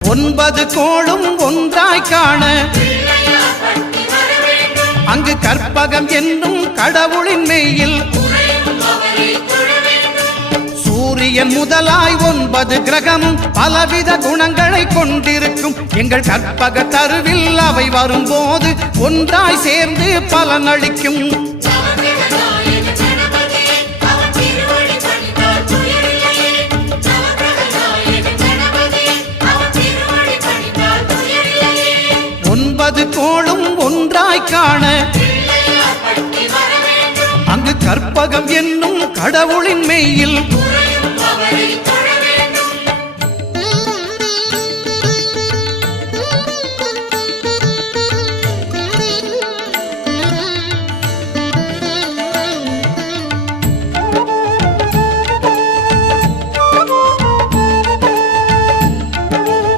ஒன்பது கோளும் ஒன்றாய் காண அங்கு கற்பகம் என்னும் கடவுளின் மெய்யில் சூரியன் முதலாய் 9 கிரகமும் பலவித குணங்களை கொண்டிருக்கும் எங்கள் கற்பக தருவில் அவை வரும்போது ஒன்றாய் சேர்ந்து பலனளிக்கும். ஒன்பது கோளும் ஒன்றாய் காண அங்கு கற்பகம் என்னும் கடவுளின் மெய்யில்